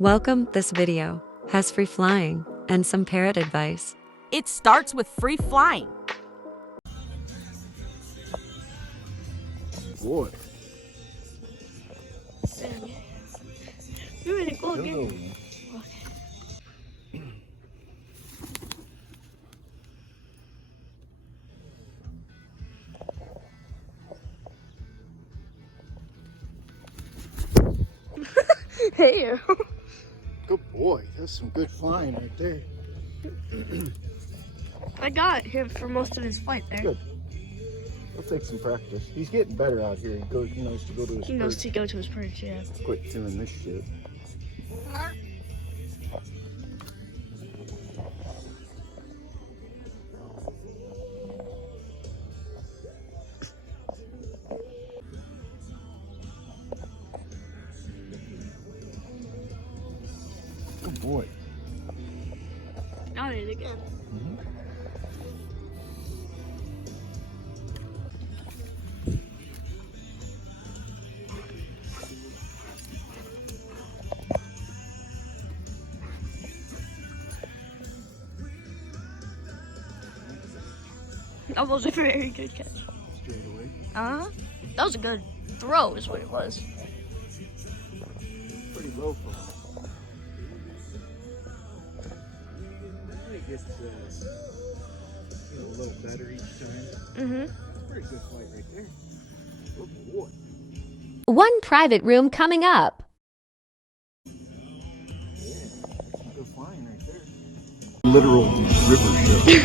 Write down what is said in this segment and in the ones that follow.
Welcome. This video has free flying and some parrot advice. It starts with free flying. Boy. You're gonna go again. Hey. Good boy. That's some good flying right there. I got him for most of his flight there. Good. He'll take some practice. He's getting better out here. He knows to go to his He knows perch. to go to his perch, yeah. Quit doing this shit. Good boy. Got it again. That was a very good catch. Straight away. Uh-huh. That was a good throw is what it was. Pretty low for him. He gets a little better each time. Mm-hmm. Pretty good flight right there. Good boy. One private room coming up. Yeah, some good flying right there. Literal river show.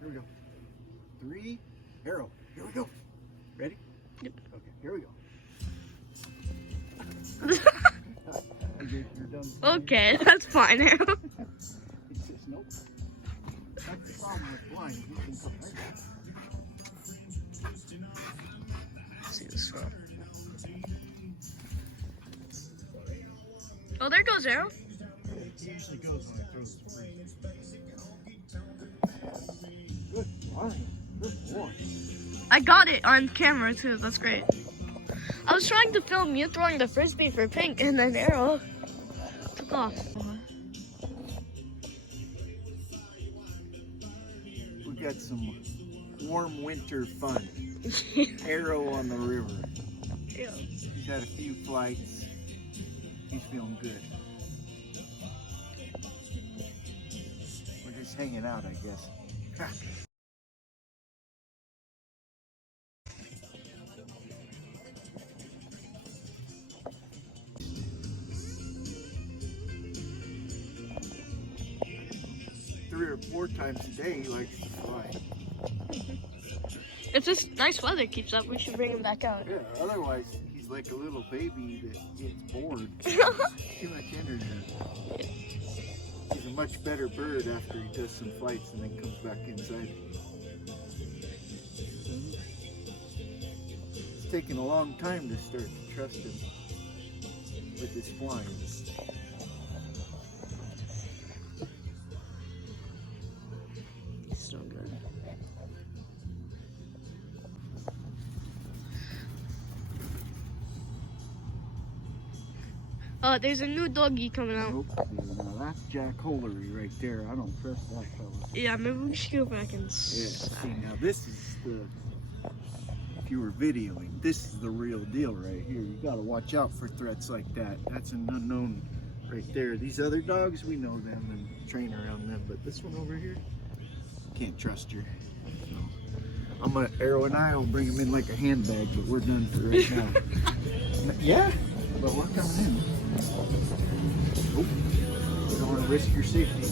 Here we go. 3, arrow. Here we go. Ready? Yep. Okay, here we go. You're done. Okay, that's fine now. He says nope. That's the problem with flying. You can come right back. See this one. Oh, there goes Arrow. He usually goes when it throws the free. Good flying. Good boy. I got it on camera too. That's great. I was trying to film you throwing the frisbee for pink, and then Arrow took off. We got some warm winter fun. Arrow on the river. Yeah. He's had a few flights. He's feeling good. We're just hanging out, I guess. Three or 4 times a day he likes to fly. If this nice weather keeps up, we should bring him back out. Yeah, otherwise he's like a little baby that gets bored. Too much energy. He's a much better bird after he does some flights and then comes back inside. It's taken a long time to start to trust him with his flying. So good. Oh, there's a new doggy coming out. Nope. Now that's Jack Holery right there. I don't trust that fella. Yeah, maybe we should go back and Yeah, see now this is the, if you were videoing, this is the real deal right here. You gotta watch out for threats like that. That's an unknown right there. These other dogs, we know them and train around them, but this one over here, can't trust her. So, I'm gonna, Arrow and I will bring him in like a handbag, but we're done for right now. Yeah, but we're coming in. Oh, you don't wanna risk your safety.